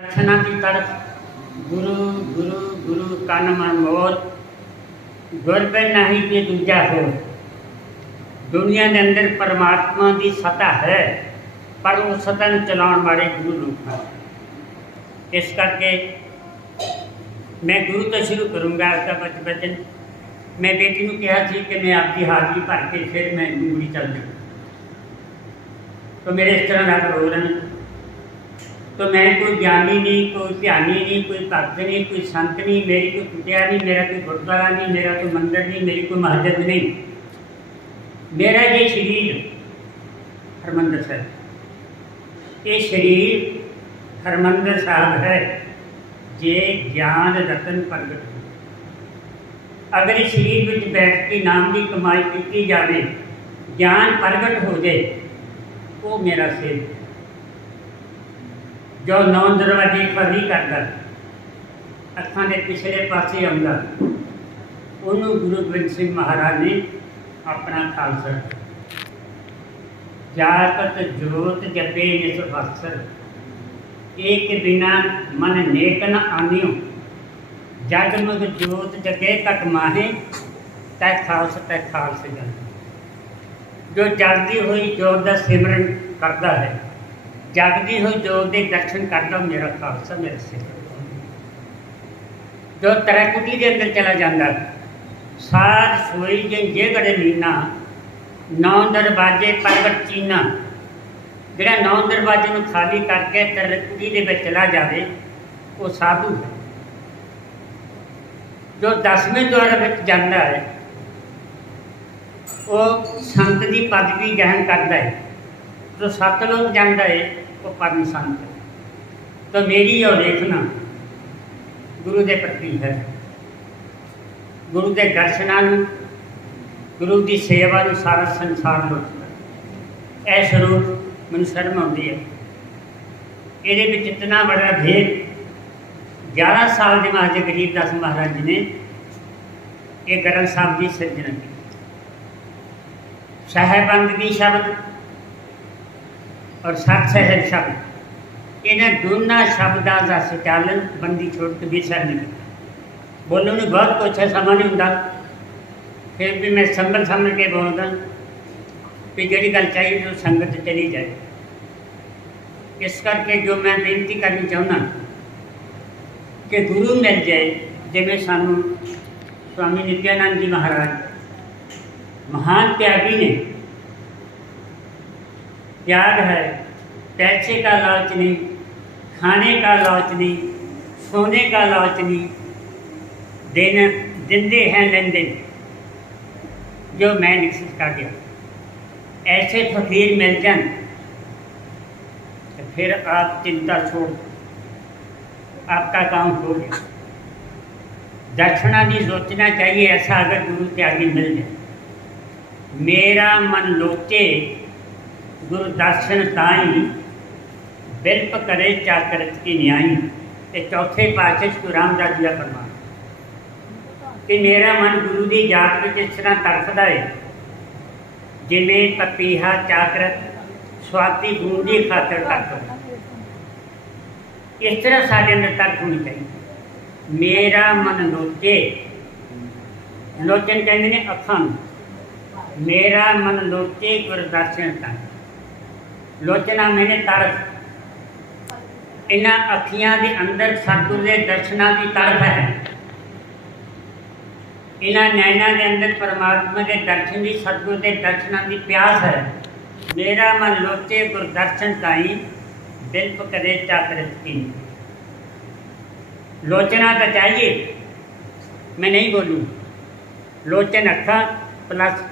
दर्शना की तरफ गुरु गुरु गुरु कन मन मोर गुर बिन नहीं कि दूजा हो। दुनिया के अंदर परमात्मा की सत्ता है पर उस सत्ता को चलाने वाले गुरु लोग हैं। इस करके मैं गुरु तो शुरू करूँगा उसका वचन। मैं बेटी को कहा थी कि मैं आपकी हाजरी भर के फिर मैं गुरु चल जाऊँ, तो मेरे इस तरह का प्रोग्राम। तो मैं कोई ज्ञानी नहीं, कोई ध्यानी नहीं, कोई भक्त नहीं, कोई संत नहीं, मेरी कोई कुटिया नहीं, मेरा कोई गुरुद्वारा नहीं, मेरा कोई मंदिर नहीं, मेरी कोई मस्जिद नहीं। मेरा ये शरीर हरमंदिर साहब, ये शरीर हरमंदिर साहब है। जे ज्ञान रतन प्रगट हो, अगर इस शरीर में बैठ के नाम की कमाई की जाए, ज्ञान प्रगट हो जाए, वो मेरा सेव। जो 9 दरवाजे खरी करता, अखां के पिछले पासे आउंदा, उन्होंने गुरु गोबिंद सिंह महाराज ने अपना खालसा जात जोत जपे निस वत्सर, एक बिना मन नेक न आनियो, जगमग जोत जगे कट माहे, तै खालस जान। जो जगदी हुई जोत का सिमरन करता है, जगदी हुई जोत के दर्शन करता, मेरा खालसा मेरे सिर। जो तरकुटी के अंदर चला जाता, साध सोई जे गड़े नीना, 9 दरवाजे प्रगट चीना। जोड़ा 9 दरवाजे को खाली करके तरकुटी के चला जाए, वो साधु है। जो 10वें द्वार में जाता है, वो संत की पदवी ग्रहण करता है। जो सतलोक जाता है, वो परम संत है। तो मेरी और देखना गुरु के प्रति है। गुरु के दर्शनों, गुरु की सेवा को सारा संसार लुटता। यह स्वरूप मैं शर्म आती है। ये इतना बड़ा भेद 11 साल के महाराज गरीब दास महाराज जी ने ये ग्रंथ साहब की सिरजना की। साहेबंदगी शब्द और सत सहज शब्द, इन्हें दोनों शब्दों का संचालन बंदी छोड़ के भी सर नहीं किया। बोलने में बहुत कुछ है, समा नहीं होंगे, फिर भी मैं संभल समझ के बोलता कि जी गल चाहिए जो संगत चली जाए। इस करके जो मैं बेनती करनी चाहना कि गुरु मिल जाए, जिमें सानू स्वामी नित्यानंद जी महाराज महान त्यागी ने, त्याग है, पैसे का लालच नहीं, खाने का लालच नहीं, सोने का लालच नहीं, देना देंदे हैं लेंदे, जो मैं निश्चित कर दिया। ऐसे फकीर मिल जाए तो फिर आप चिंता छोड़, आपका काम हो गया। दक्षिणा की सोचना चाहिए, ऐसा अगर गुरु त्यागी मिल जाए। मेरा मन लोचे गुरु दर्शन ताई, बिल्प करे चाकरत की न्याई। ये चौथे पातशाह गुरु रामदास जी का फरमान कि मेरा मन गुरु की जात में इस तरह तड़फदा है, जिमें पपीहा चाकरत स्वाति बूंदी खातर तड़फदा। इस तरह साढ़े अंदर तड़फ होनी चाहिए। मेरा मन लोचे, लोचन कहते हैं अखां, मेरा मन लोचे गुरु दर्शन ताई। लोचना मैंने तड़फ, इन्ह अखियां के अंदर सतगुरु के दर्शनों की तड़फ है। इन्ह नैना के अंदर परमात्मा के दर्शन की, सतगुरु के दर्शनों की प्यास है। मेरा मन लोचे गुरु दर्शन ताई, बिल्प करे चाकरत की। लोचना तो चाहिए, मैं नहीं बोलूँ। लोचन अखा प्लस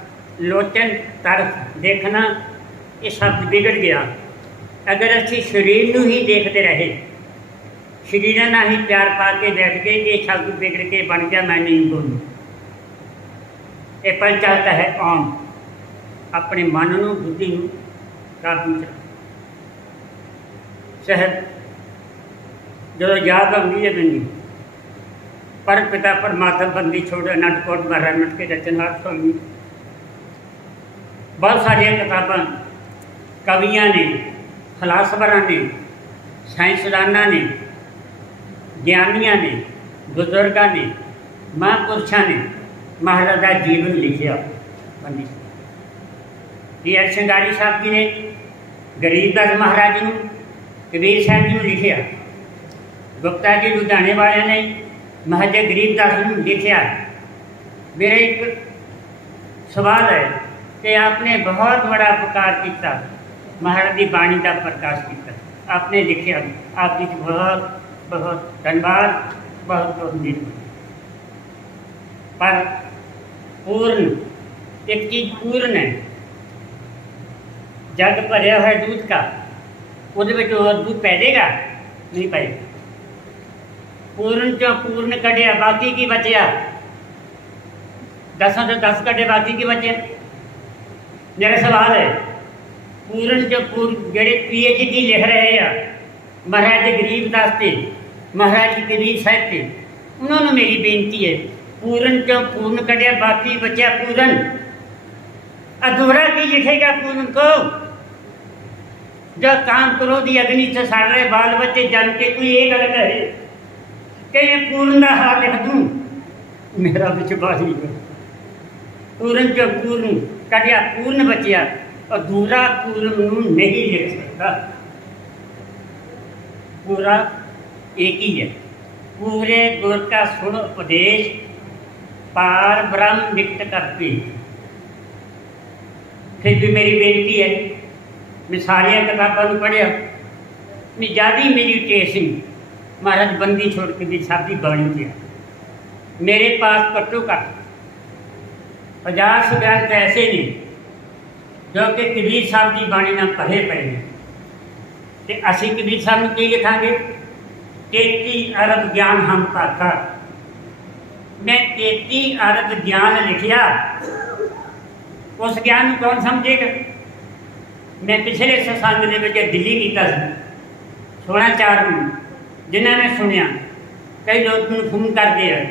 लोचन तरफ देखना, ये शब्द बिगड़ गया। अगर असी शरीर को ही देखते रहे, शरीर ना ही प्यार पा के बैठ गए, ये शब्द बिगड़ के बन गया मैं नहीं बोलूँ। ये पल चाहता है कौन अपने मन को, बुद्धि को काबू च सहज जो याद आती है बंदी पर पिता परमात्मा बंदी छोड़ अनंतकोट महाराज के रचनहार स्वामी। बहुत सारिया किताबां कवियां ने, फिलासफर ने, साइंसदाना ने ਗਿਆਨੀਆਂ ਨੇ, ਬਜ਼ੁਰਗਾਂ ਨੇ, ਮਹਾਂਪੁਰਸ਼ਾਂ ਨੇ ਮਹਾਰਾਜ ਦਾ ਜੀਵਨ ਲਿਖਿਆ। ਬੰਦੀ ਜੀ ਸ਼ਿੰਗਾਰੀ ਸਾਹਿਬ ਜੀ ਨੇ ਗਰੀਬਦਾਸ ਮਹਾਰਾਜ ਨੂੰ, ਕਬੀਰ ਸਾਹਿਬ ਜੀ ਨੂੰ ਲਿਖਿਆ। ਗੁਪਤਾ ਜੀ ਲੁਧਿਆਣੇ ਵਾਲਿਆਂ ਨੇ ਮਹਾਰਾਜਾ ਗਰੀਬਦਾਸ ਨੂੰ ਲਿਖਿਆ। मेरा एक सवाल है कि आपने बहुत बड़ा उपकार किया, महाराज की बाणी का प्रकाश किया, आपने लिखा, आपकी बहुत बहुत धन्यवाद, बहुत बहुत निर्भर। पर पूर्ण एक चीज़ पूर्ण है, जग भरया है दूध का, वो दूध पैदेगा नहीं पाएगा। पूर्ण चो पूर्ण कढ़िया बाकी की बचिया, 10 तो 10 कटे बाकी के बचे। मेरा सवाल है पूर्ण जो जेडे PhD लिख रहे हैं महाराज गरीबदास से, महाराज कबीर साहब से, उन्होंने मेरी बेनती है पूर्ण जो पूर्ण कटे बाकी बचा पूर्ण, अधूरा की लिखेगा पूर्ण को। जब काम करो दी अग्नि से सड़ रहे बाल बच्चे जन के कोई ये गल कहे कि पूर्ण का हाल लिख दूँ, मेरा विश्वास नहीं। पूर्ण जो पूर्ण कटिया पूर्ण बचिया, अधूरा पूर्ण नहीं लिख सकता। पूरा एक ही है। पूरे गुर का सुन उपदेश पार ब्रह्म निकट करती। फिर भी मेरी बेनती है, मैं सारिया किताबों पढ़िया, मैं ज़्यादा मेरी टेसिंग महाराज बंदी छोड़ के भी साथी बाणी किया। मेरे पास घट्टो घट 50 बयान तो ऐसे नहीं जो कि कबीर साहब की बाणी ना भरे पे हैं। तो असी कबीर साहब को लिखांगे 33 अरब ज्ञान हम पाता। मैं 33 अरब ज्ञान लिखिया, उस ज्ञान को कौन समझेगा। मैं पिछले सत्संग के दिल्ली किया 16/4 जिन्होंने सुनिया, कई लोग मैं फोन करते हैं,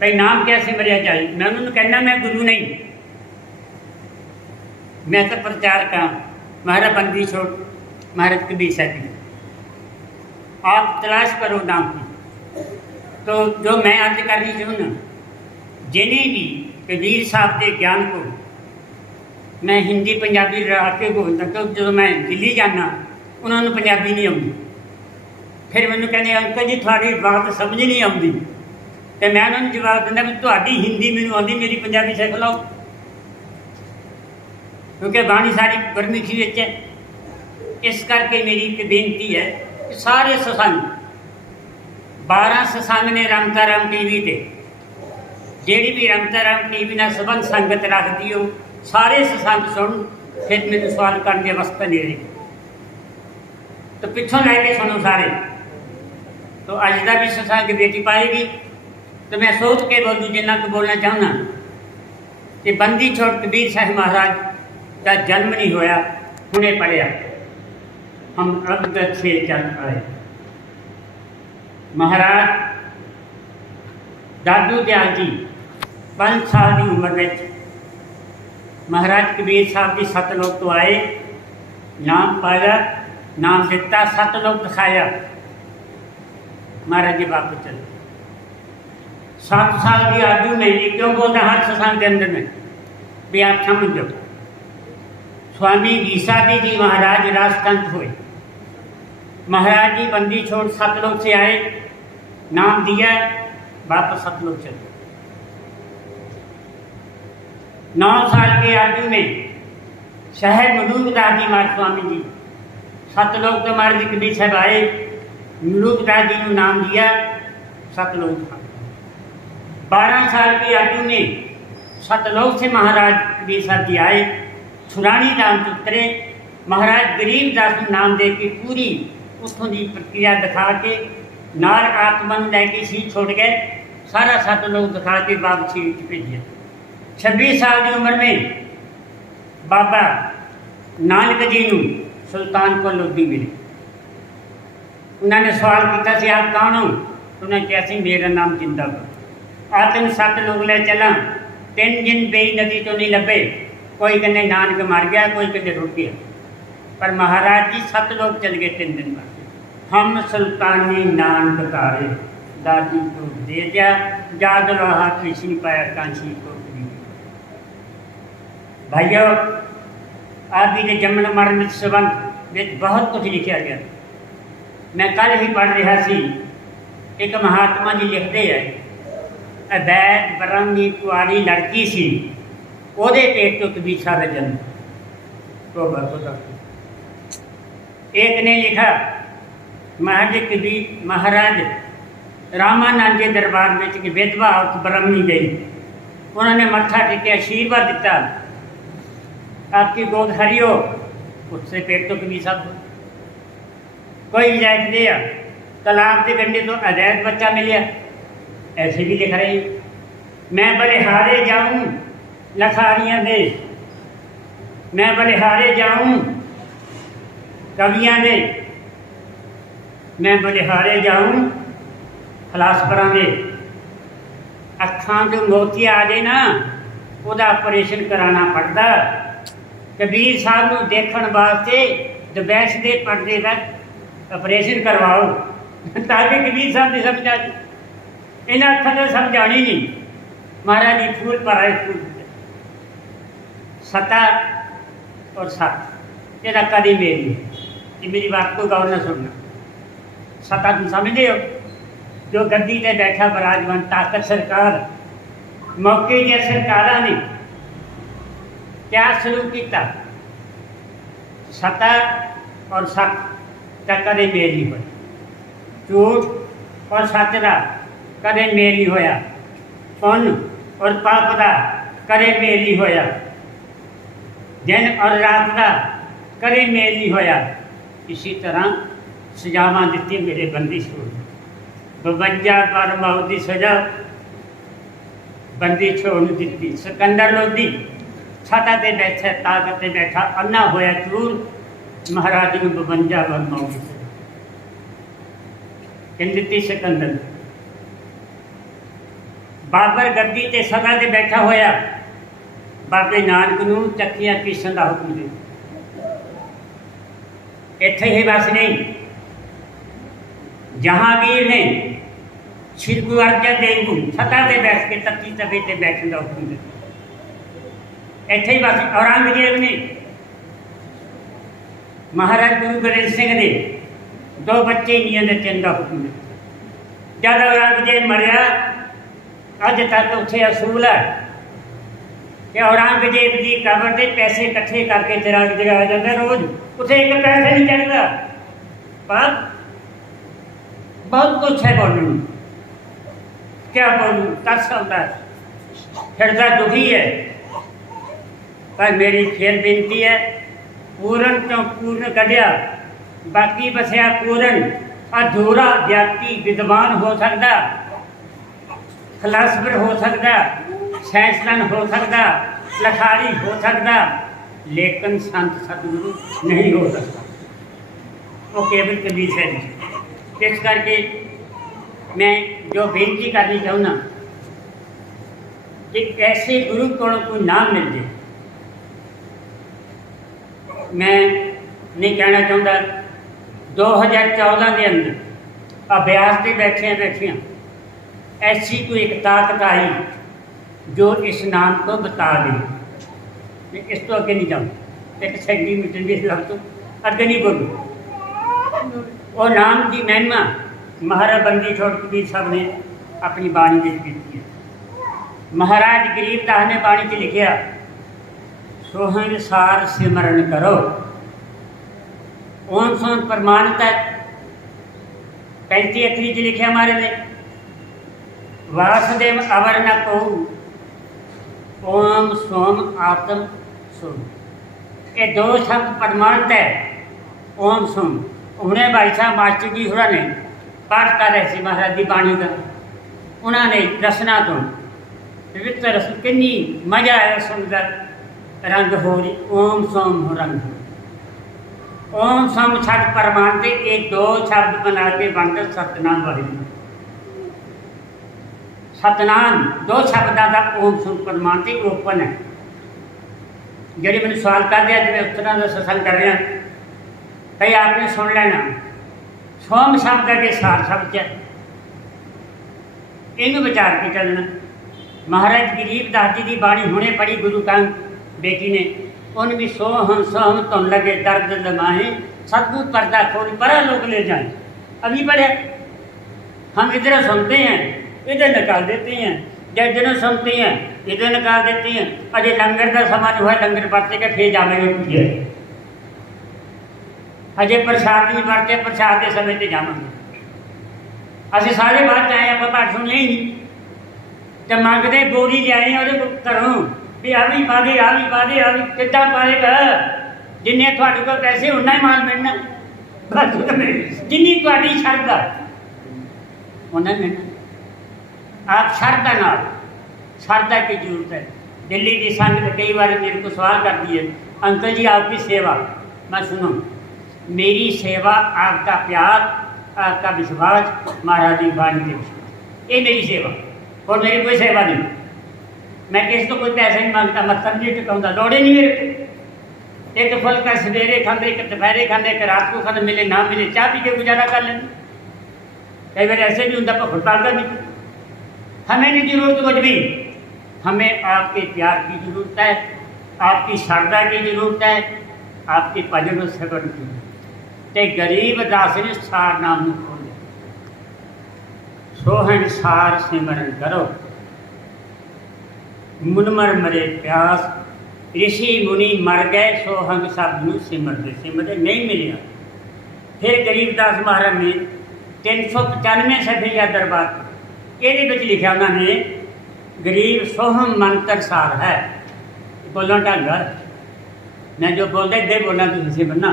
कई नाम क्या सिमरिया चाहिए, मैं उन्होंने कहना मैं गुरु नहीं, मैं तो प्रचारक हाँ, महाराज बंदी छोड़ महाराज कबीर साहब जी। आप तलाश करो नाम की। तो जो मैं अर्ज कर रही हूँ ना, जिन्हें भी कबीर साहब के ज्ञान को मैं हिंदी पंजाबी रहा के बोलता, क्योंकि जो मैं दिल्ली जाना उन्होंने पंजाबी नहीं आती, फिर मैंने कहने अंकल जी थोड़ी बात समझ नहीं आती, तो मैं उन्होंने जवाब दिता भी थोड़ी हिंदी मैनू आती, मेरी पंजाबी सीख लो, क्योंकि बाणी सारी गुरमुखी विच है। इस करके मेरी एक बेनती है कि सारे सत्संग 12 सत्संग ने रमता राम TV ते, जिहड़ी भी रमता राम TV नाल संबंध संगत रखती हो सारे सत्संग सुन, फिर मैंने सवाल करने की अवस्था नहीं रही। तो पिछों लैके सुनो सारे। तो अज का भी सत्संग बेटी पाएगी। तो मैं सोच के बोलूँ जिन्ना को बोलना चाहना कि बंदी छोड़ कबीर साहब महाराज का जन्म नहीं होया, हुणे पढ़िया, हम अब तक से चल पाए। महाराज दादू दयाल जी 5 साल की उम्र में महाराज कबीर साहब जी सतलोक तो आए, नाम पाया, नाम दिता, सतलोक दिखाया, महाराज जी वापस चले। 7 साल की आयु में ये क्यों बोलता हर सत्संग के अंदर में भी आप समझ लो। स्वामी गीसादी जी महाराज राजतंत्र हुए, महाराज जी बंदी छोड़ सतलोक से आए, नाम दिया, वापस सतलोक चले। 9 साल के आयु में शहर मलूकदास जी महाराज स्वामी जी सतलोक तो महाराज जी कबीर साहब आए, मलूकदास जी को नाम दिया, सतलोक। 12 साल की आयु में सतलोक से महाराज कबीर साहब जी आए, छुरानी नाम उतरे, महाराज गरीबदास नाम दे के पूरी उत्थों की प्रक्रिया दिखा के नाल आत्मन लैके सी छोड़ गए, सारा सतलोक दिखा के वापसी भेजिए। 26 साल की उम्र में बाबा नानक जी को सुल्तानपुर लोधी मिले। उन्होंने सवाल किया आप कौन हो, उन्होंने कहा सी मेरा नाम जिंदाबाद, आतन 7 लोग ले चला, 3 दिन बेई नदी तो नहीं लभे, कोई कहने नानक मर गया, कोई कहने रुक गया, पर महाराज जी 7 लोग चल गए 3 दिन बाद। हम सुल्तानी नानक तारे, दादी को दे दिया जाद रहा किसी पाया कांची को। भाइयों, आप जी के जमन मरण संबंध में बहुत कुछ लिखा गया। मैं कल ही पढ़ रहा सी, एक महात्मा जी लिखते हैं, अवैध बरंगी कुआरी लड़की सी, ओदे पेट तो कबीर साहब जन्म। तो एक ने लिखा, महाराज रामानंद के दरबार में एक विधवा औरत ब्रह्मणी गई, उन्होंने मत्था टेके आशीर्वाद दिता, आपकी गोद हरी हो, उससे पेट तो कबीर साहब। कोई हिदायत दिया, तालाब के कंढे तो अजैद बच्चा मिलिया, ऐसे भी लिख रही, मैं बलिहारे जाऊं लखारियां दे, मैं बलिहारे जाऊं कवियां दे, मैं बलिहारे जाऊं फलासफरां दे। अखां जो मोती आ जाए ना, ਉਹਦਾ ऑपरेशन कराना पड़ता। कबीर साहब ਨੂੰ देखने वास्ते दबैश के पर्दे का ऑपरेशन करवाओ, ताकि कबीर साहब की समझ आ जाए। इन्हें अखां तो समझ आनी नहीं। महाराज जी फूल पर आए, फूल सता और सत यदा कभी मेरी, ये मेरी बात को गौर न सुनना। सता तुम समझते हो, जो गद्दी ते बैठा विराजमान ताकत सरकार, मौके दी सरकारां ने क्या सलूक किया, सता और सत का कदे मेल नहीं होया, झूठ और सच का कदे मेल नहीं होया, पुन और पाप का कदे मेल नहीं होया, दिन और रात का कदे मेल नहीं होया। इसी तरह सजावां दित्ती मेरे बंदी छोड़, 52 बार मौत की सजा बंदी छोड़ दी। सिकंदर लोधी छाता ते बैठा, ताकत ते बैठा, अन्ना होया चूर, महाराज को 52 बार मौत की सजा कहन दी सिकंदर। बाबर गद्दी ते सदा ते बैठा होया, बाबे नानक नूं चक्कियां पीसन का हुक्म दे। इत्थे ही बस नहीं, जहांगीर ने श्री गुरु अर्जन देव को छता से बैठ के तत्ती तबे ते बैठने का हुक्म दिता। इत्थे ही बस औरंगजेब ने महाराज गुरु गोबिंद सिंह ने 2 बच्चे नींद के चिन्ह का हुक्म दिता। जब औरंगजेब मरिया, अज तक उत्थे असूल है कि औरंगजेब की कबर से पैसे इकट्ठे करके चिराग जगाया जाता है रोज, उसे एक पैसे नहीं चढ़ता। पर बहुत कुछ है बोलूँ, क्या बोलूँ, तरस आता है, हृदय दुखी है। पर मेरी फिर बेनती है, पूर्ण तो पूर्ण कढ़िया, बाकी बसिया पूर्ण। अधूरा व्यक्ति विद्वान हो सकता, फिलासफर हो सकता, साइंसदान हो सकता, लखारी हो सकता, लेकिन संत सतगुरु नहीं हो सकता। वो केवल कबीर साहब। इस करके मैं जो बेनती करनी चाहूँगा कि ऐसे गुरु को कोई नाम मिल जाए। मैं नहीं कहना चाहता 2014 के अंदर अभ्यास से बैठिया ऐसी कोई एक ताकत आई जो इस नाम को बता दे। इस तो अगे नहीं जाऊँ, 1 सेंटीमीटर भी लग तो अगे नहीं बोलूँ। वो नाम की महिमा महाराज बंदी छोड़ कबीर साहब ने अपनी बाणी में की है। महाराज गरीबदास ने बाणी च लिखिया, सोहन सार सिमरन करो, ओम सोम प्रमाणित है। 35 अखरी च लिखिया हमारे ने, वासुदेव अवर न कहू, ओम सोम आत्म सोम। ये 2 शब्द प्रमाणित है, ओम सोम। उन्हें भाई साहब मास्टर जी होरा ने पाठ कर रहे थे महाराज की बाणी का, उन्होंने रसना तो पवित्र रस किन्नी मजा आया सुंदर रंग हो रही, ओम सोम हो रंग हो। ओम सोम छठ प्रमाण से ये 2 शब्द बना के बनकर सतनाम वाहिगुरू। सतनाम 2 शब्दों का ओम सोम प्रमाण से ओपन है। जी मैंने सवाल कर दिया, जिम्मे उस तरह का सत्संग कर रहे हैं, कई आपने सुन लेना ਸੋਮ ਸ਼ਬਦ ਅੱਗੇ ਸਾਰ ਸ਼ਬਦ ਹੈ, ਇਹਨੂੰ ਵਿਚਾਰ ਕੇ ਚੱਲਣਾ। ਮਹਾਰਾਜ ਗਰੀਬ ਦਾਸ ਜੀ ਦੀ ਬਾਣੀ ਹੁਣੇ ਪੜ੍ਹੀ ਗੁਰੂ ਕਾਂਗ ਬੇਟੀ ਨੇ, उन भी सोहम सोहम तुम लगे दर्द लमाए सदगुरु पर्दा खोल परा लोग ले जाए। अभी पढ़े हम इधर सुनते हैं इधर निकाल देते हैं, जब इधर सुनते हैं इधर निकाल देते हैं। अजय लंगर का समा जो है लंगर पड़ते के फिर जावेंगे पूजे, अजय प्रसाद भी पड़ते प्रसाद के समय से जावेंगे। असं सारे बात आए आप पाठ सुन ही नहीं, जब मंगते बोरी लियाए और घरों भी आ भी पा दे आ भी पा दे आ भी कितना पाएगा, जिन्हें थोड़े को पैसे उन्ना ही माल मिलना, बस जिन्नी थोड़ी शरदा उन्ना मिलना। आप शरदा नाल शरदा की जरूरत है। दिल्ली की संगत कई बार मेरे को सवाल करती है, अंकल जी आपकी सेवा। मैं सुनो, मेरी सेवा आपका प्यार आपका विश्वास महाराज की बाणी के विश्वास, ये मेरी सेवा और मेरी कोई सेवा नहीं। मैं किसी को कोई पैसा नहीं मांगता, मत्थन नहीं टिकाऊंगा, दौड़े नहीं मेरे को। एक फुल्का सवेरे खाते एक दोपहरे खाते एक रात को खाते, मिले ना मिले चाह पी के गुजारा कर लें। कई बार ऐसे भी होता भुट पालता नहीं। हमें नहीं जरूरत कुछ भी, हमें आपके प्यार की जरूरत है, आपकी श्रद्धा की जरूरत है, आपके भजन सगन की। ते गरीब दास ने सार नाम खोले, सोहन सार सिमरन करो, मुनमर मरे प्यास, ऋषि मुनि मर गए सोहंग सब सिमरते सिमरते नहीं मिलिया। फिर गरीबदास महाराज ने 395 सफिया दरबार ये लिखा उन्होंने, गरीब सोहम मंत्र सार है। बोलना ढंग मैं जो बोलता इधर बोलना तुम से बनना।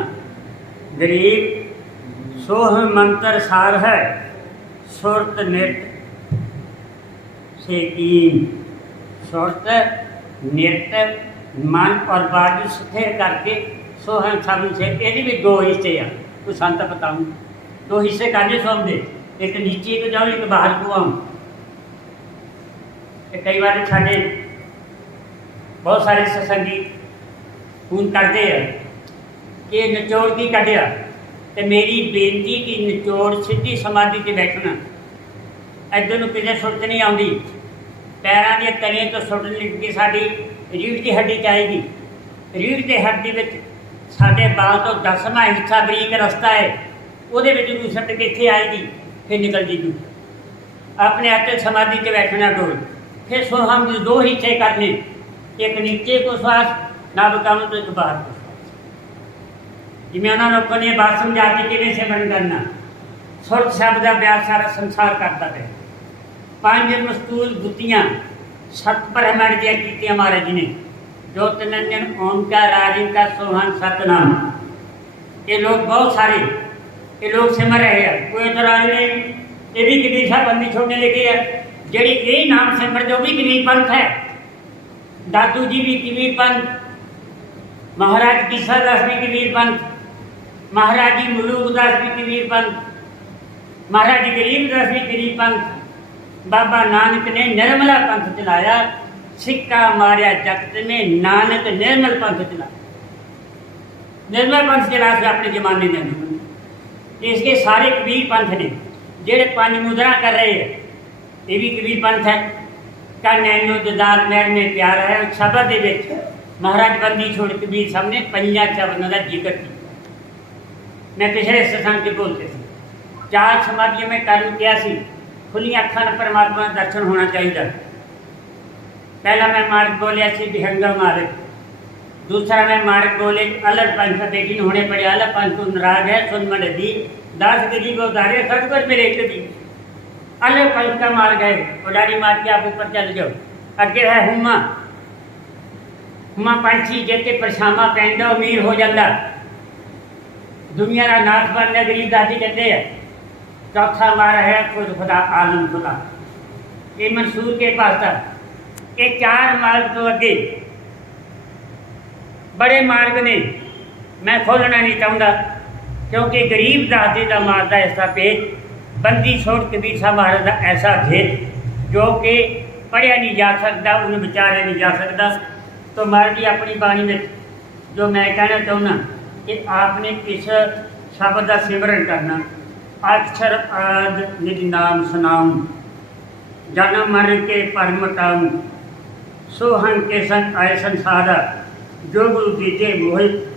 गरीब सोहम मंत्र सार है, सुरत नित से कीन, सुरत नृत्य मन और बाजू स्थिर करके सोहन सब से। ये भी दो हिस्से हैं, कुछ संत बताऊँ। दो हिस्से करने सोम दे, एक नीचे को जाओ एक बाहर को आऊँ। कई बार साढ़े बहुत सारे सत्संगी फोन करते हैं कि निचोड़ की कढ़िया, तो मेरी बेनती की निचोड़ सीधी समाधि से बैठना। इधर किसी सुरत नहीं आती, पैरों दी तलियां तो सुट निकल साड़ी रीढ़ की हड्डी चाहेगी। रीढ़ की हड्डी में साढ़े बाल तो 10वां हिस्सा बरीक रस्ता है, वो सट के इतने आएगी फिर निकल जाएगी। अपने हाथ समाधि से बैठना डोल। फिर सो हम दो हिस्से करने, एक नीचे को श्वास नब कम तो एक बाहर को श्वास। जिम्मे उन्होंने लोगों ने बात समझाती कि सिमरन करना। सुरत शब्द का अभ्यास सारा संसार करता है। 5 मस्तूल गुत्तियाँ 7 ब्रह्मण दिया कीतियाँ महाराज जी ने, ज्योत नंदन ओमकार राजिन का सोहन सतनाम। ये लोग बहुत सारे ये लोग सिमर रहे हैं। कोई इतराज नहीं, ये भी कबीर साहब बंदी छोड़ने लेके है। जेड़ी ये नाम सिमर जो भी कबीर पंथ है, दादू जी भी कबीर पंथ, महाराज किसा दास भी कबीर पंथ, महाराज जी मुलूक दास भी कबीर पंथ, महाराज जी गरीब दास भी कबीर पंथ। बाबा नानक ने निर्मला पंथ चलाया, सिक्का मारिया जगत में नानक निर्मल पंथ चलाया। निर्मल पंथ चला से अपने जमाने में इसके सारे कबीर पंथ ने जेड़े 5 मुद्रा कर रहे हैं, ये भी कबीर पंथ है। का नैनो ददार मैर में प्यार है शब्द के महाराज बंदी छोड़ कबीर साहब ने 5 शब्दों का जिक्र किया। मैं पिछले सत्संग के बोलते थे 4 समाधियों में कर्म किया सी, खुली अखा न परमात्मा का दर्शन होना चाहिए। पहला मैं मार्ग बोलिया सी विहंगा मार्ग, दूसरा मैं मार्ग बोले अलग पंथ देखी होने पड़े। अलग पंथ को नाराज है सुन मन दी 10 गरीब उतारे खर्च पर मेरे कभी। अलग पंथ का मार्ग है, उडारी मार के आप ऊपर चल जाओ। अगे है हुमा, हुमा पंछी जिते परछावां पैंदा अमीर हो जाता, दुनिया का नाथ बनना गरीब दादी कहते हैं। चौथा मारा है खुद खुदा आलम खुदा, ये मंसूर के पास था। ये 4 मार्ग तो अगे बड़े मार्ग ने, मैं खोलना नहीं चाहता क्योंकि गरीब दादी का मारदा ऐसा पेज, बंदी छोड़ कबीर साहब महाराज का ऐसा भेद जो कि पढ़िया नहीं जा सकता, उन्हें विचारा नहीं जा सकता। तो महाराज जी अपनी बाणी में जो मैं कहना चाहूँगा कि आपने इस शब्द का सिमरन करना, अक्षर आद निज नाम सुनाऊं, जन्म मर के पर मटाऊं, सोहन के संग आए संसारा, जो गुरु दीजे मोहित।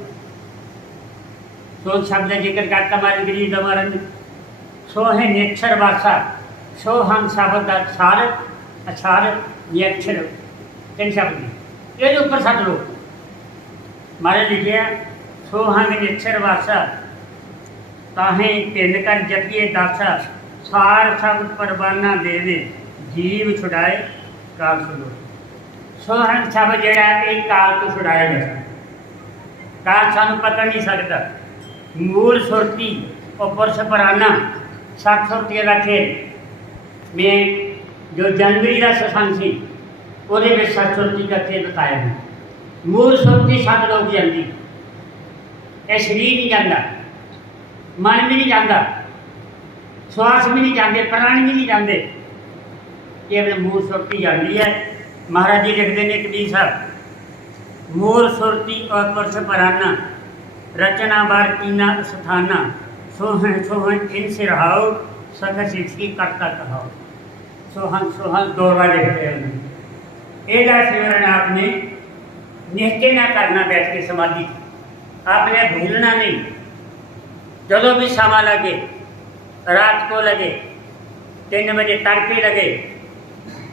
सो शब्द का जिक्र करता हमारे गिरीश महाराज ने। सो है निक्षर वासा, सो हम शब्द का सार अक्षर निक्षर, तीन शब्द ये ऊपर सट लो। महाराज लिखे सो हम निक्षर वासा, ताहे तिन कर जपिए दासा, सार शब्द परवाना देवे, जीव छुड़ाए काल सुनो। सोहन शब्द जोड़ा एक काल तो छुड़ाया गया, काल सानू पता नहीं सकता। मूल सुरती और पुरुष पराना, सठ सुरती का खेल में जो जनवरी का सत्संग सी वो सठ सुरती का खेल बताया है। मूल सुरती सत लोग जाती, यह शरीर नहीं जाता, मन भी नहीं जाता, श्वास भी नहीं जाते, प्राण भी नहीं जाते, ये अपने मूल सुरती जाती है। महाराज जी लिखते हैं कबीर साहब, मूल सुरती और पुरुष पराना, रचना बार कीना स्थाना, सोहन सोहन इनसे रहाओ, सख शिक्षी करता कहाओ। सोहन सोहन दो बार लिखते हैं। एदा सिमरन आपने निश्चय ना करना बैठ के समाधि, आपने भूलना नहीं। जो भी समा लगे, रात को लगे, 3 बजे तड़के लगे,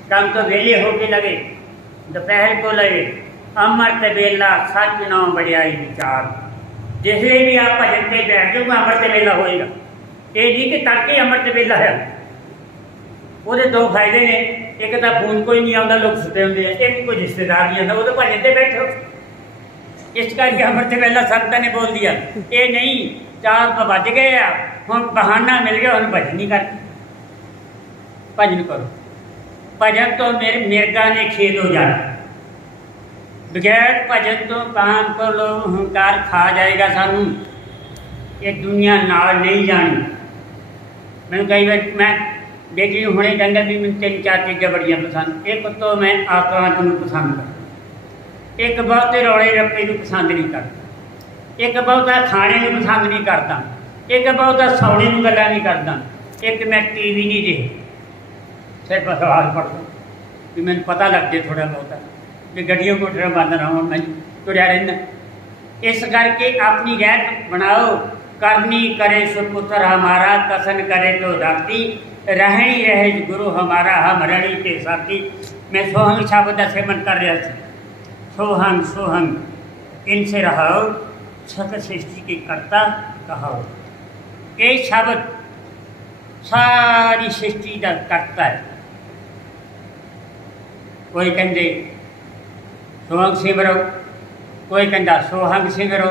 काम तो वेले होके लगे, दोपहर को लगे, अमृत वेला सच नौ बड़ियाई विचार। जिसले भी आप भजन पे बैठ जाओगे अमृत वेला होएगा। ये नहीं कि तड़के अमृत वेला है। वो दो फायदे ने, एक तो फोन कोई नहीं आता, लोग सुते होंगे, एक कोई रिश्तेदार नहीं आता, वो तो भजन पे बैठो। इस करके अमृत वेला संत ने बोल दिया, ये नहीं 4 बज गए आ, हम बहाना मिल गया, हम भजन नहीं कर, भजन करो। भजन तो मेरे मिर्गा ने खेत हो जाना, बगैर भजन तो काम कर लो, हंकार खा जाएगा सानू, ये दुनिया नाल नहीं जानी। मैं कई बार मैं बेटी हुणे कहता भी मैं 3-4 चीज़ें बड़िया पसंद। एक तो मैं आकांत को पसंद करता, एक बहुते रौले रप्पे को पसंद नहीं करता, एक बहुता खाने को पसंद नहीं करता, एक बहुता सौने को गल्लां नहीं करता, एक मैं TV नहीं देख, सिर्फ सवाल पढ़ता भी मैंने पता लग जाए थोड़ा बहुता कि गड्डियों कोठियां बंद ना हो, मैं तुरया रहना। इस करके अपनी गैर बनाओ, करनी करे सुपुत्र हमारा, कसन करे तो राती, रहनी रहे गुरु हमारा, हम रणी के साथी। मैं सोहंग शब्द का सेवन कर रहा था। सोहंग सोहंग इनसे रहो, सत सृष्टि के कर्ता कहो। ये शब्द सारी सृष्टि का करता है। कोई कहते सोहंग सिमरो, कोई कहता सोहंग सिमरो,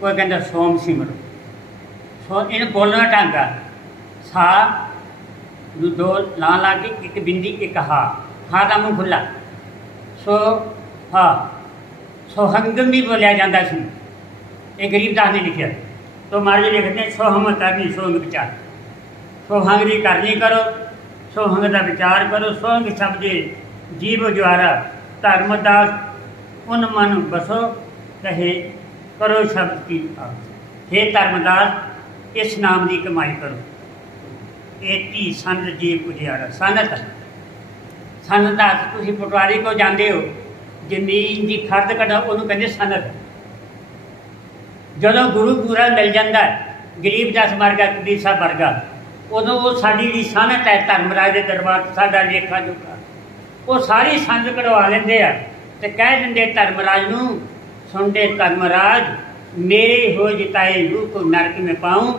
कोई कहता सोम सिमरो। सो इन बोलना ढंग सा दो ला ला के एक बिंदी एक हा का मुँह खुला, सो हा सोहंगम भी बोलिया जाता सी। ये गरीबदास ने लिखा, तो महाराज जी लिखते हैं सोहम करनी सोहंग विचार। सोहंग की करनी करो, सोहंग का विचार करो। सोहंग शब्द जीव ज्वारा, धर्मदास उन मन बसो, कहे करो शब्द की आस। हे धर्मदास इस नाम की कमाई करो, एती संत जीव उजियारा। सनत सनत तुम पटवारी को जाते हो, जमीन की खरद कटा उन्होंने कहते सनत। जो गुरु पूरा मिल जाता है, गरीबदास वर्गा कबीर साहब वर्गा, उदों वो साड़ी जी सनत है। धर्मराज के दरबार साडा लेखा जोखा वो सारी संत कढ़वा लेंदे आ ते कह देंगे धर्मराज नूं, सुनते धर्मराज मेरे हो जिताए रूह को नरक में पाऊँ,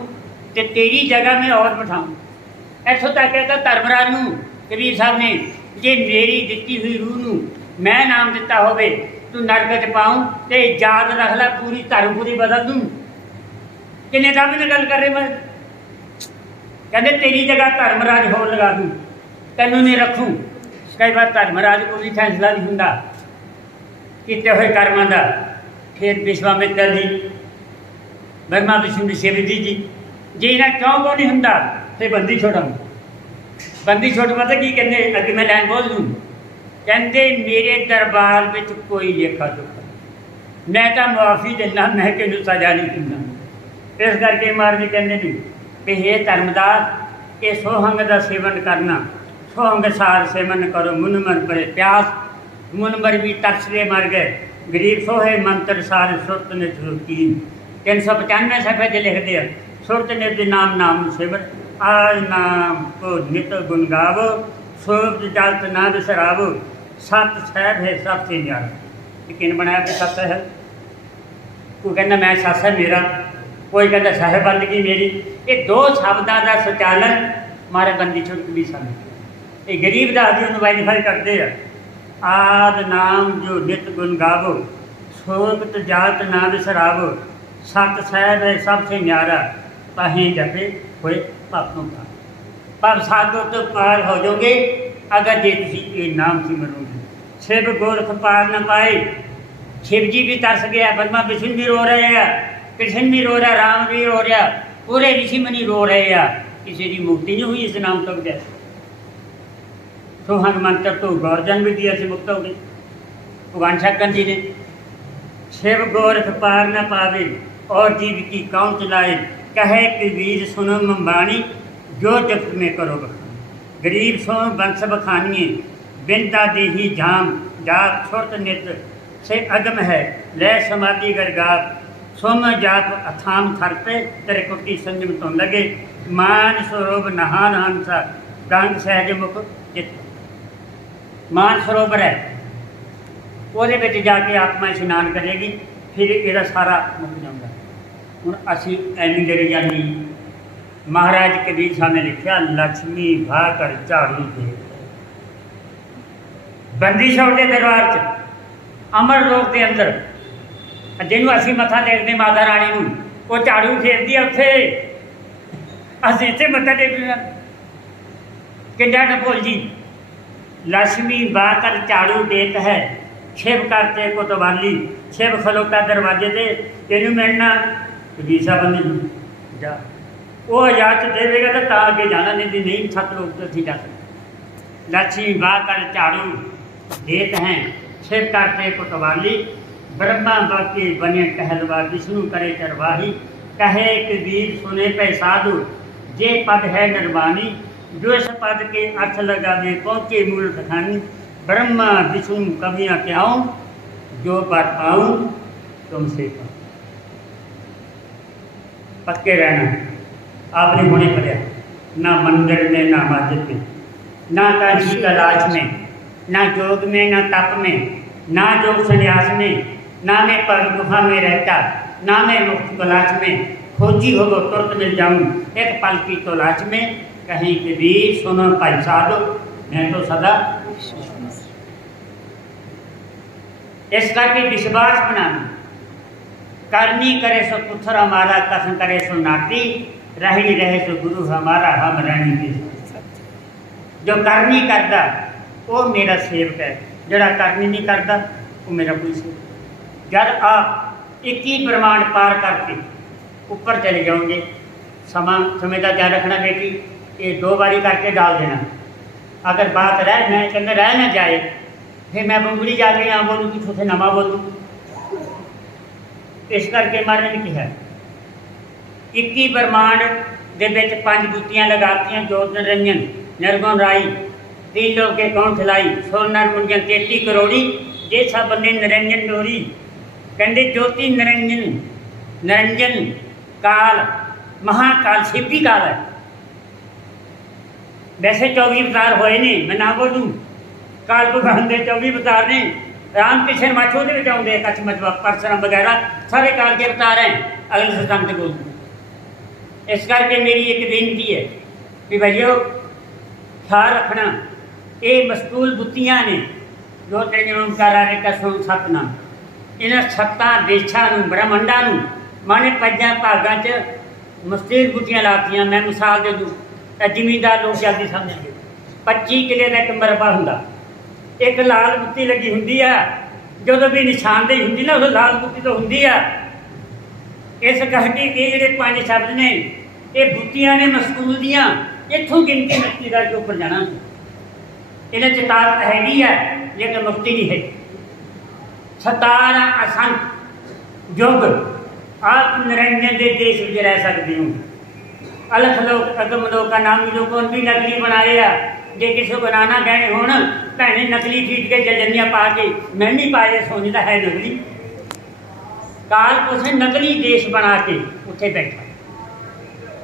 तो तेरी जगह में और बिठाऊँ। इतों तक कहता धर्मराज नूं कबीर साहब ने, जे मेरी दिती हुई रूह नूं मैं नाम दिता होवे, तू नरक च पाऊँ तो याद रख ला, पूरी धर्म पूरी बदल दूँ। किन्ने दावे ने गल कर रहे मैं, कहते तेरी जगह धर्मराज होर लगा दूँ, तेनों नहीं रखूँ। कई बार धर्मराज को भी फैसला नहीं होंदा किए हुए कर्मां दा। फिर विश्वामित्र जी, ब्रह्मा विष्णु शिवजी जी, जे इन्हें क्यों को नहीं होंदा, फिर बंदी छोड़ा। बंदी छोड़ पता की कहते, अगे मैं लैन बोल दूँ, कहते मेरे दरबार में कोई लेखा जोखा, मैं तो मुआफ़ी दिना, मैं कि सजा नहीं दिना। इस करके महाराज जी कहते नहीं कि हे धर्मदास ये सोहंग का सेवन करना, सोहंग सार सेवन करो मुन मर परे प्यास, मुन मर भी तरसरे मर गए, गरीब सोहे मंत्र सार सुरत ने की। 395 सफ़े से लिख दिया, सुरत ने नाम नाम सेवन, आज नाम को नित गुण गावो, सोब जलत ना बिसरावो, सत साहब है सबसे न्यारा। यकीन बनाया कि सत है, कोई कहना मैं सस है मेरा, कोई कहता साहब बंदगी मेरी। ये दो शब्दों का संचालन मारे बंदी छुट भी सन। ये गरीब दास जी आइडेंटिफाई करते हैं, आद नाम जो नित गुण गावो, सोबत जात ना बिसरावो, सत साहब है सबसे न्यारा, ताही जपे हुए पापों का। पर साधो तो पार हो जाओगे अगर जे तुम ये नाम सिमरोगे। शिव गोरख पार न पाए, शिव जी भी तरस गया, ब्रह्मा विष्णु भी रो रहे हैं, कृष्ण भी रो रहा, राम भी रो रहा, पूरे ऋषि मुनि रो रहे हैं, किसी की मुक्ति नहीं हुई इस नाम तो बगैर। सोहंग मंत्र तो गौरजन भी दिया से मुक्त हो गई भगवान शंकर जी ने। शिव गोरख पार न पावे और जीव की कौन चलाए, कहे कि वीर सुनो मंबाणी, जो जगत में करो बखानी। गरीब सो वंश बखानिए, बिंदा देही जाम, जात छुट नित से अगम है, ले समाधि गरगात, सोम जात अथाम थर पे, तेरे कुटी संयम तो लगे, मान सरोब नहान हंसा, गंग सहज मुख चित। मान सरोवर है, वो जाके आत्मा इशनान करेगी, फिर यदा सारा मुक जाऊँगा। हूँ असी एवं डरे जानी, महाराज कबीर साहब ने लिखा, लक्ष्मी भा कर झाड़ू दे, बंदी छाव के दरबार च अमर लोक के अंदर जिन्हों असी मत्था टेकते माता रानी को, वो झाड़ू फेरती है उत्थे, असीं इत्थे मत्था टेकना किड्डा न भुल जी। लक्ष्मी बाकर झाड़ू देत है, शिव करते कोतवाली, शिव खलोता दरवाजे से, तेनू मिलना वीसा बंदी जा, वो इजाजत देगा तो अगे जाना, नहीं सत लोग तो जा सकते। लक्ष्मी बाकर झाड़ू देत हैं, शिव करते कोतवाली, ब्रह्मा बाकी बने कहलवा, विष्णु करे चरवाही, कहे कि वीर सुने पे साधु, जे पद है निर्वाणी, जो इस पद के अर्थ लगावे पहुँचे मूल सखानी। ब्रह्मा विष्णु कवियाँ क्याऊँ, जो पर पाऊँ तुमसे पाऊँ। पक्के रहना आपने होने पड़ा, ना मंदिर में ना मस्जिद में, ना काशी कैलाश में, ना योग में ना तप में, ना योग संन्यास में, ना मैं पर गुफा में रहता, ना मैं मुक्त तलाश में, खोजी हो वो तुरंत मिल जाऊँ एक पल की तलाश में। कहीं कि वीर सुनो भाई साधो, मैं तो सदा इस करके विश्वास बनाना, करनी करे सो पुत्र हमारा, कथन करे सो नाती, रही रहे सो गुरु हमारा, हम रहनी की। जो करनी करता वो मेरा सेवक है, जड़ा करनी नहीं करता वो मेरा कोई सेवक। जब आप 21 ब्रह्मांड पार करके ऊपर चले जाओगे, समय का ध्यान रखना बेटी, ये 2 बारी करके डाल देना। अगर बात रह मैं के अंदर रह ना जाए, फिर मैं बुंगड़ी जाके यहाँ बोलूँ कि तुझे नमा बोलूँ। इस करके महाराज ने कहा 21 ब्रह्मांड दे विच 5 बूतियाँ लगातियाँ, जोत निरंजन निर्गुण राई, 3 लोग के कौन खिलाई, सोन नर मुंजन 33 करोड़ी, जे सब बंदे निरंजन डोरी। कहते ज्योति निरंजन, निरंजन काल महाकाल शिवजी काल है। वैसे 24 अवतार होए ने, मैं ना बोलूँ, काल भगवान के 24 अवतार ने, राम कृष्ण मठ वो आते, कच्छ मचवा परशुराम वगैरह सारे काल के अवतार हैं। अगले सत्संग से बोलते। इस करके मेरी एक बेनती है कि भाइयों ख्याल रखना, ये मस्तूल बुत्तियाँ ने जो तेरे का सुन सतनाम, इन्हें सत्तां देशा ब्रह्मंडा माने 5 भागों च मस्तूल बुत्तियाँ लातियाँ। मैं मिसाल दे दूँ, जमींदार लोग जल्दी समझेंगे। 25 किले का एक मरबा होंदा, एक लाल बुत्ती लगी होंदी है, जो भी निशानदेही होंदी ना उस लाल बुत्ती तो होंदी है। इस करके ये जिहड़े 5 शब्द ने, ये बुत्तियाँ ने मस्तूल दियाँ, इत्थों गिनती मुक्ति का के ऊपर जाना। इन्हें चितारत हैगी है लेकिन मुक्ति नहीं है। 17 असंख्य युग आप निरंजन के देश में रह सकते हो। अलख लोग अगम लोग का नाम लोगों भी नकली बनाए आ। जे किसी को नाना कहने हो भैने नकली खरीद के जजनियाँ पा के महंगी पाए सोने का है नकली। काल उसने नकली देश बना के उत्थे बैठा।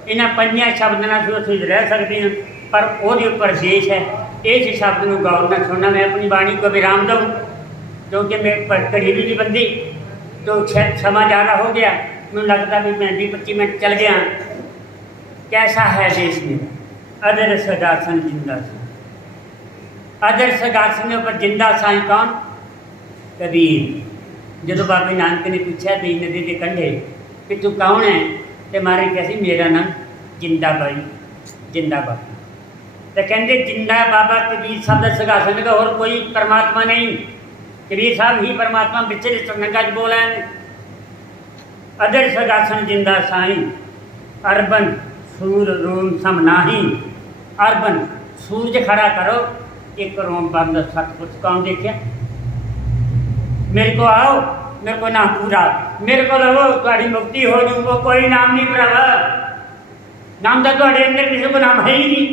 इन्होंने पंजियां शब्द असं रह सकते हैं पर वो उपर देश है। इस शब्द को गौर न सुनना। मैं अपनी बाणी को विराम दूँ क्योंकि मैं करीबी की बंदी तो समा ज़्यादा हो गया। मैं लगता भी मैं 20-25 मिनट चल गया। कैसा है देश में अदर सगासन जिंदा सा। अदर सगासन पर जिंदा साई कौन? कबीर। जो बाबे नानक ने पूछा दी नदी के कंढे कि तू कौन है तो मारे कैसी मेरा नाम जिंदा बाई जिंदा बाबा। तो कहते जिंदा बाबा कबीर साहब का सगासन का और कोई परमात्मा नहीं। कबीर साहब ही परमात्मा पिछले चरणा च बोला है। अदर सगासन जिंदा साई अरबन सूर रोम सम नाही। अरबन सूरज खड़ा करो एक रोम बंद सतपुरुष कौन देखिया। मेरे को आओ मेरे को नाम पूरा मेरे को लो थोड़ी मुक्ति हो जू। वो कोई नाम नहीं भरावा। नाम तो थोड़े अंदर किसी को नाम है ही नहीं।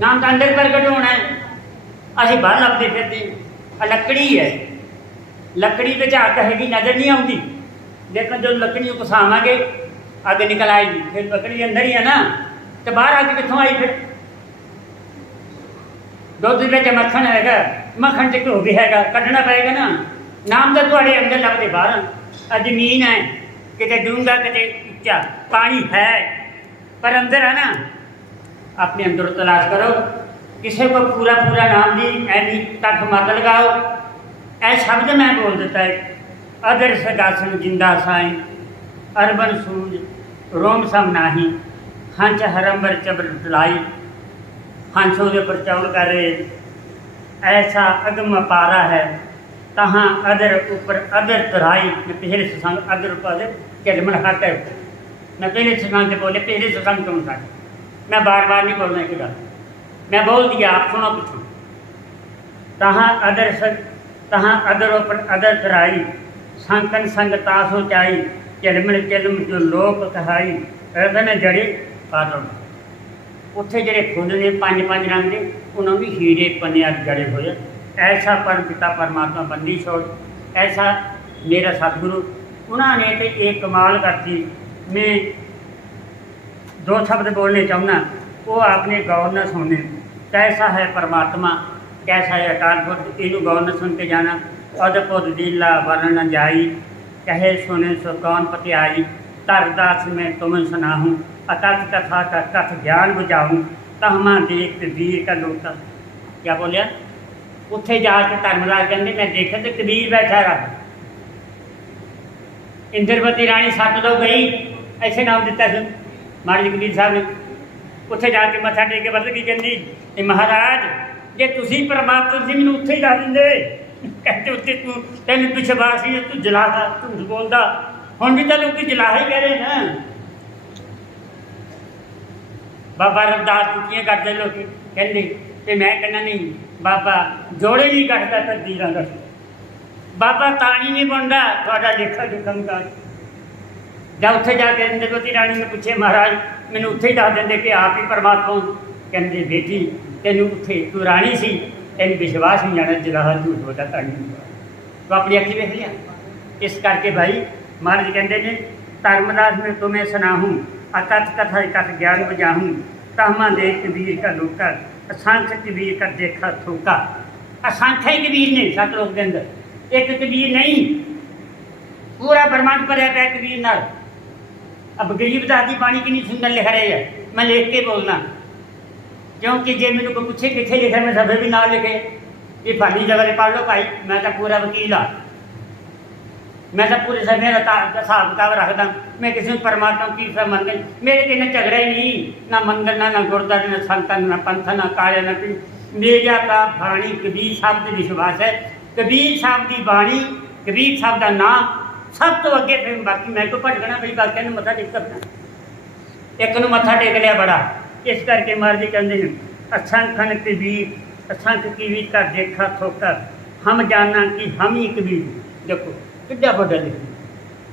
नाम तो अंदर प्रगट होना है। अभी बाहर लभते फिरते लकड़ी है। लकड़ी पे झाक हैगी नजर नहीं आती लेकिन जो लकड़ी को घुसावांगे अग निकल आएगी। फिर लकड़ी अंदर ही है ना तो बाहर आके कितों आई। फिर दुध में मक्खन हैगा मक्खन च घ्यो भी हैगा कढ़ना पेगा ना। नाम तो थोड़े अंदर लभते बाहर। जमीन है किते डूंगा किते उच्चा पानी है पर अंदर है ना। अपने अंदर तलाश करो। किसी को पूरा पूरा नाम दी ऐनी तक मत लगाओ। ऐ शब्द मैं बोल देता है। अदर सगासन जिंदा साई अरबन सूज रोम सम नाही। हंस हरंबर चबर तलाई हंस उहदे पर चौड़ कर रहे। ऐसा अगम अपारा है तहाँ अदर ऊपर अदर तराई। मैं पिछले सत्संग अदर ऊपर किलमन हट है। मैं पहले सत्संग से बोले पिछले सत्संग तुम साथ मैं बार बार नहीं बोलना की गल मैं बोल दिया आप सुनो पिछू। तहाँ अदर ऊपर अदर तराई संकन संग तास ऊंचाई चिलमन चिलम जो लोक कहाई रतन जड़े पातल। उत्थे जड़े फुल ने 5-5 रंग के उन्होंने भी हीरे पन्ने जड़े हुए। ऐसा परम पिता परमात्मा बंदी छोड़ ऐसा मेरा सतगुरु उन्होंने तो एक कमाल करती। मैं 2 शब्द बोलने चाहना वो आपने गौर न सुनने। कैसा है परमात्मा कैसा है अकाल पुरख इनू गौर न सुन के जाना। अदपुर लीला वर्ण न जाई कहे सुने सो कौन पतियाई। तरदास में तुम्हें सुनाहूँ अतथ कथा का कथ ज्ञान बुझाऊँ तहमा देख वीर का लोटा। क्या बोलिया उत्थे जाके धर्मराज कहते मैं देखा तो कबीर बैठा रहा। इंद्रवती रानी सत दो गई ऐसे नाम दिता सुन महाराज कबीर साहब ने। उत्थे जाके मत्था टेक के बदल की कहती महाराज जे तुसी परमात्मा जी मैनू उत्थे ही ला देंदे। कहते उत्ते तू तेन विश्वास ही तू जलाहा झूठ बोलता हुण भी तो लोग जलाहा ही कह रहे हैं। बाबा रविदास चुटियाँ करते लोग कहते तो मैं कहना नहीं बाबा जोड़े नहीं कटता तकदीरां का। बाबा तानी नहीं बनता थोड़ा लेखा जोखा का। जब उत्थे जाके इंद्रवती रानी ने पूछे महाराज मैंने उत्थे ही दस देंगे कि आप ही परमात्मा कहते बेटी तेन उत्थे तू रानी सी तेन विश्वास नहीं जाना जलाहा झूठ बोलता तानी तो अपनी अखी देख लिया। इस करके भाई महाराज कहते हैं धर्मदास में तुम्हें सुनाहूँ अकथ कथा कथ ज्ञान बुझाहूँ तहमा देख कबीर का लोका असंख्य कबीर का देखा थोका। असंख्य ही कबीर ने सतलोक के अंदर एक कबीर नहीं पूरा ब्रह्मांड पर है कबीर नाल। अब गरीबदास की बाणी कितनी सुंदर लिख रहे हैं मैं लिख के बोलना क्योंकि जे मैंने को पूछे कितने लिखे मैं सभी भी ना लिखे ये फाली जगह पढ़ लो भाई। मैं तो पूरा वकील हाँ मैं तो पूरे समय का हिसाब किताब रखदा। मैं किसी परमात्मा की सब मन गई मेरे किन्ने झगड़ा ही नहीं ना मंदिर ना गुरुद्वारे ना संतन ना पंथ ना काले ना मेरा का बाणी कबीर साहब से विश्वास है। कबीर साहब की बाणी कबीर साहब का नाम सब तो अगे फिर बाकी मैं तो भटकना भाई बाकी ने मत्था टेक करना एक मत्था टेक लिया बड़ा। इस करके महाराज जी कहते हैं असंखन कबीर असंख्य कबीर का देखा ठोकर हम जाना कि हम ही कबीर। देखो कितना बड़ा लिख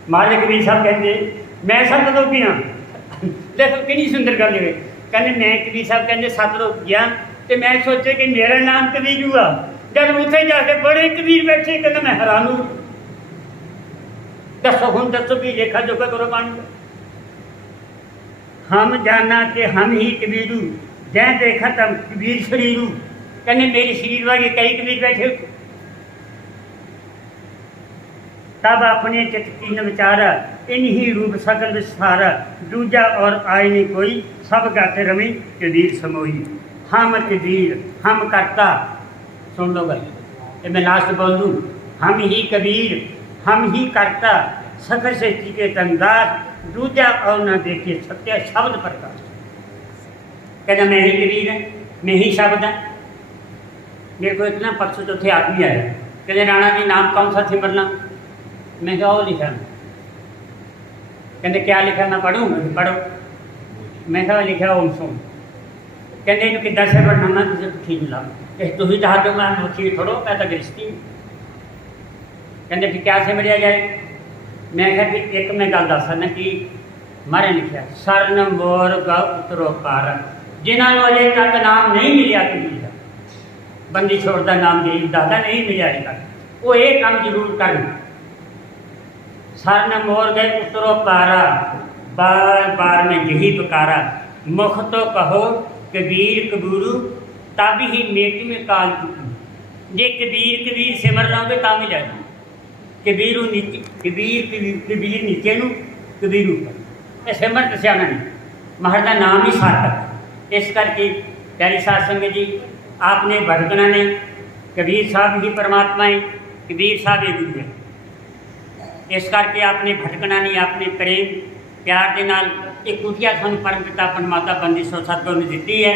महाराज कबीर साहब कहते मैं सब लोग हाँ देखो कितनी सुंदर गल है। कहते मैं कबीर साहब कहते सतलोक गया तो मैं सोचे कि मेरा नाम कबीर हुआ, जब उत्थे जाके बड़े कबीर बैठे कहते मैं हैरान हूँ। दसो हूँ दसो भी लेखा जोखा करो पानी। हम जाना कि हम ही कबीर हूँ, जै देखा तब कबीर शरीर हूँ। कहने मेरे शरीर वाले कई कबीर बैठे। तब अपने चित कीन विचारा, इन्हीं रूप सकल विस्तारा, दूजा और आए नहीं कोई, सब गाते रमी कबीर समोई। हम कबीर हम करता, सुन लो गल ये मैं लास्ट बोल दूँ, हम ही कबीर हम ही करता, सखर से के तंदार, दूजा और न देखे सत्य शब्द प्रकाश। कहना मैं ही कबीर है, मैं ही शब्द है। मेरे को इतना परसों चौथे आदमी आया, कहते राणा जी नाम कौन सा सिमरना। मैं क्या लिखा, कहते क्या लिखा, मैं पढ़ूँ, पढ़ो। मैं क्या लिखा ओम सोम। कहते इन्हें कि 10 पढ़ना मैं तुझे ठीक मिला, तुम ही चाहते हो मैं वकील थोड़ो, मैं तो गृहस्थी। कहते फिर क्या सिमरिया जाए। मैं क्या कि एक मैं गल दस ना कि मारे लिखा सरन मोर ग उतरो पार, जिन्होंने अजे तक नाम नहीं मिलिया कबीर का, बंदी छोड़ का नाम गरीब दादा नहीं मिलिया अजे तक, वो ये काम जरूर कर। सरन मोर गए उतरो पारा, बार बार में यही पुकारा, मुख तो कहो कबीर कबूरू, तब ही मेट में काल चुकी। जे कबीर कबीर सिमर लाओगे तो मिल जाए। कबीर नीचे कबीर नीचे नू कबीर ऊपर, सिमर तो सियाना नहीं, महर का नाम ही सार्थक। इस करके प्यारी साध संगत जी, आपने भटकना नहीं, कबीर साहब ही परमात्मा है, कबीर साहब ही गुरु है। इस करके आपने भटकना नहीं, आपने प्रेम प्यार के नाल एक कुटिया थानू परम पिता परमात्मा बंदी सो सतगुर ने दी है।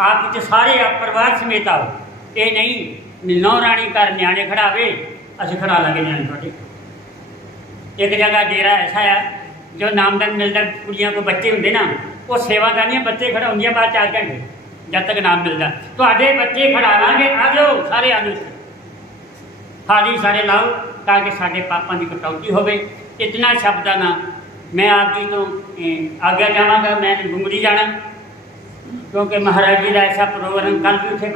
आप सारे आप परिवार समेत आओ, ये नहीं 9 राणी घर न्याणे खड़ावे, असं खड़ा लागे न्याणे थोड़े। एक जगह डेरा ऐसा है जो नामदान मिलता, कुड़ियाँ को बच्चे होंगे ना, वो सेवा करनी, बच्चे खड़ा होंगे बाद 4 घंटे जब तक नाम मिलता। तो आधे बच्चे खड़ा लाँगे, आ जाओ सारे, आ जाओ हाजी सारे लाओ, ताकि साढ़े पापों की कटौती हो। इतना शब्दां ना मैं आप जी तो आज्ञा जावांगा। मैं घुमरी जाना, क्योंकि महाराज जी का ऐसा प्रोग्राम कल भी उठे